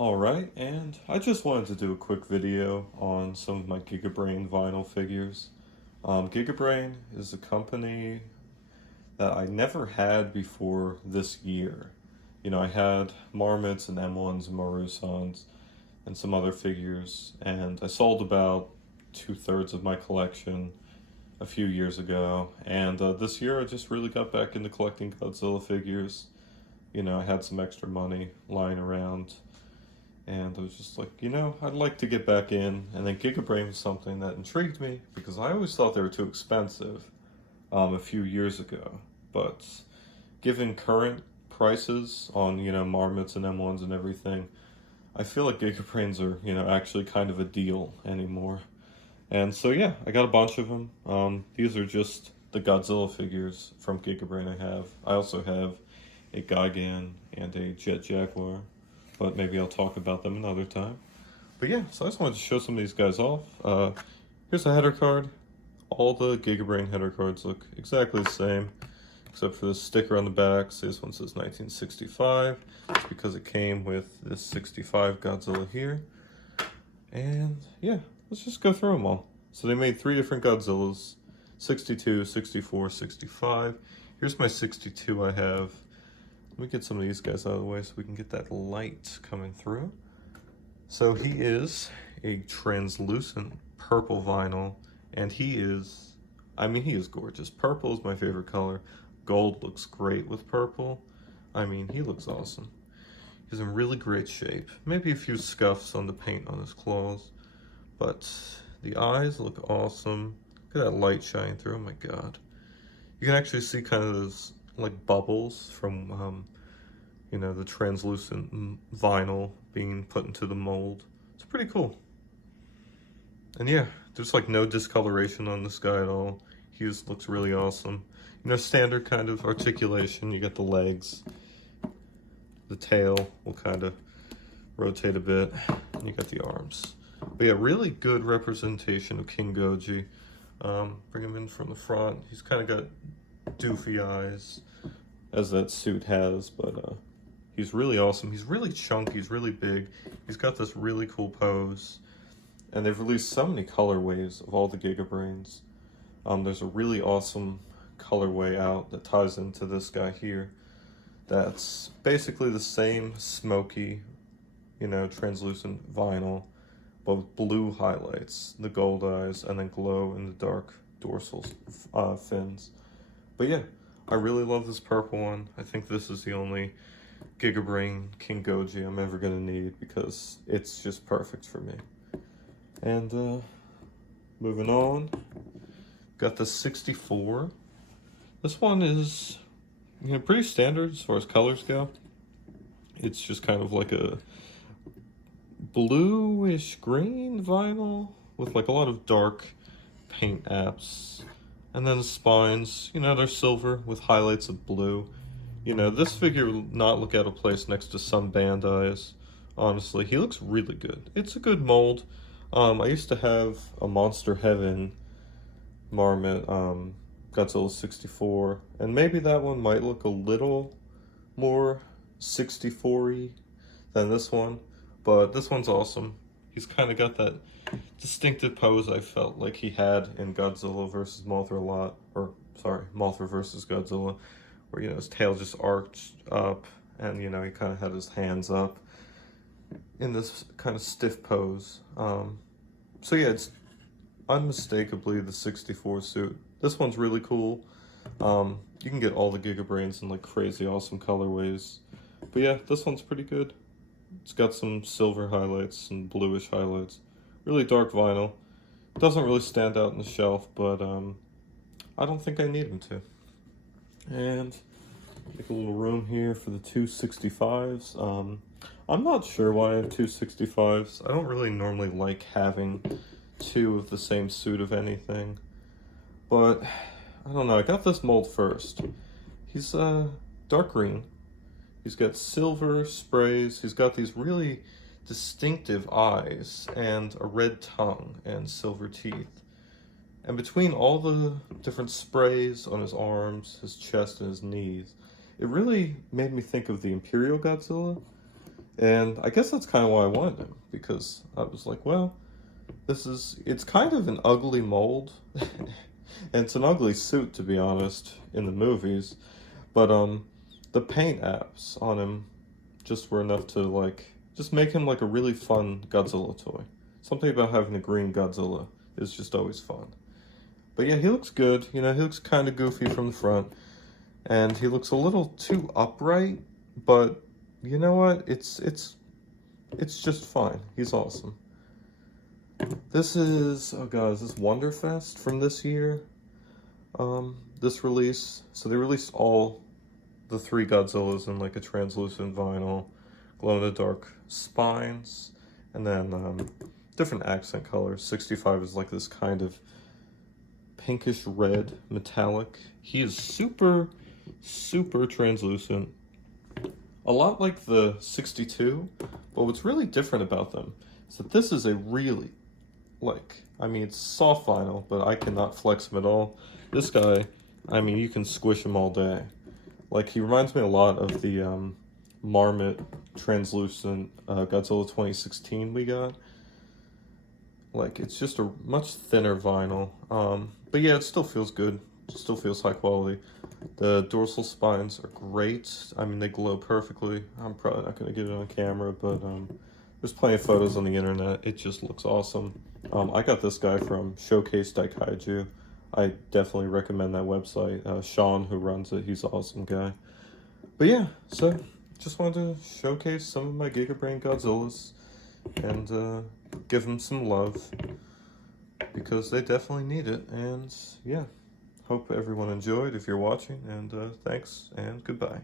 Alright, and I just wanted to do a quick video on some of my Gigabrain vinyl figures. Gigabrain is a company that I never had before this year. I had Marmots and M1s and Marusans and some other figures, and I sold about 2/3 of my collection a few years ago. And this year I just really got back into collecting Godzilla figures. I had some extra money lying around. And I was just like, I'd like to get back in. And then Gigabrain was something that intrigued me because I always thought they were too expensive a few years ago. But given current prices on, Marmots and M1s and everything, I feel like Gigabrains are, actually kind of a deal anymore. And so, yeah, I got a bunch of them. These are just the Godzilla figures from Gigabrain I have. I also have a Gigan and a Jet Jaguar, but maybe I'll talk about them another time. But yeah, so I just wanted to show some of these guys off. Here's a header card. All the Gigabrain header cards look exactly the same, except for this sticker on the back. So this one says 1965. It's because it came with this 65 Godzilla here. And yeah, let's just go through them all. So they made 3 different Godzillas, 62, 64, 65. Here's my 62 I have. Let me get some of these guys out of the way so we can get that light coming through. So he is a translucent purple vinyl, and he is gorgeous. Purple is my favorite color. Gold looks great with purple. He looks awesome. He's in really great shape. Maybe a few scuffs on the paint on his claws, but the eyes look awesome. Look at that light shining through, oh my god. You can actually see kind of those like bubbles from the translucent vinyl being put into the mold. It's pretty cool. And yeah, there's like no discoloration on this guy at all. He just looks really awesome. Standard kind of articulation. You got the legs, the tail will kind of rotate a bit, and you got the arms. But yeah, really good representation of King Goji. Bring him in from the front. He's kind of got doofy eyes, as that suit has, but he's really awesome. He's really chunky, he's really big. He's got this really cool pose. And they've released so many colorways of all the Gigabrains. There's a really awesome colorway out that ties into this guy here. That's basically the same smoky, translucent vinyl, but with blue highlights, the gold eyes, and then glow in the dark dorsal fins. But yeah, I really love this purple one. I think this is the only Gigabrain King Goji I'm ever going to need because it's just perfect for me. And moving on, got the 64. This one is pretty standard as far as colors go. It's just kind of like a bluish green vinyl with like a lot of dark paint apps. And then the spines, they're silver with highlights of blue. This figure will not look out of place next to some Bandai's. Honestly, he looks really good. It's a good mold. I used to have a Monster Heaven Marmot, Godzilla 64, and maybe that one might look a little more 64-y than this one, but this one's awesome. He's kind of got that distinctive pose I felt like he had in Godzilla versus Mothra Mothra versus Godzilla, where, his tail just arched up, and, he kind of had his hands up in this kind of stiff pose. So yeah, it's unmistakably the 64 suit. This one's really cool. You can get all the Gigabrains in like crazy awesome colorways. But yeah, this one's pretty good. It's got some silver highlights and bluish highlights. Really dark vinyl. Doesn't really stand out on the shelf, but I don't think I need him to. And make a little room here for the 265s. I'm not sure why I have 265s. I don't really normally like having 2 of the same suit of anything. But, I don't know, I got this mold first. He's dark green. He's got silver sprays. He's got these really distinctive eyes and a red tongue and silver teeth. And between all the different sprays on his arms, his chest, and his knees, it really made me think of the Imperial Godzilla. And I guess that's kind of why I wanted him, because I was like, well, it's kind of an ugly mold. And it's an ugly suit, to be honest, in the movies. But the paint apps on him just were enough to like just make him like a really fun Godzilla toy. Something about having a green Godzilla is just always fun. But yeah, he looks good. You know, he looks kind of goofy from the front, and he looks a little too upright. But you know what? It's just fine. He's awesome. This is, oh god, is this Wonderfest from this year? This release. So they released all the three Godzillas in like a translucent vinyl, glow-in-the-dark spines, and then different accent colors. 65 is like this kind of pinkish red metallic. He is super, super translucent. A lot like the 62, but what's really different about them is that this is a really, like, I mean, it's soft vinyl, but I cannot flex him at all. This guy, I mean, you can squish him all day. Like, he reminds me a lot of the Marmot translucent Godzilla 2016 we got. Like, it's just a much thinner vinyl. But yeah, it still feels good. It still feels high quality. The dorsal spines are great. I mean, they glow perfectly. I'm probably not going to get it on camera, but there's plenty of photos on the internet. It just looks awesome. I got this guy from Showcase Daikaiju. I definitely recommend that website. Sean, who runs it, he's an awesome guy. But yeah, so just wanted to showcase some of my Gigabrain Godzillas and give them some love, because they definitely need it. And yeah, hope everyone enjoyed if you're watching, and thanks and goodbye.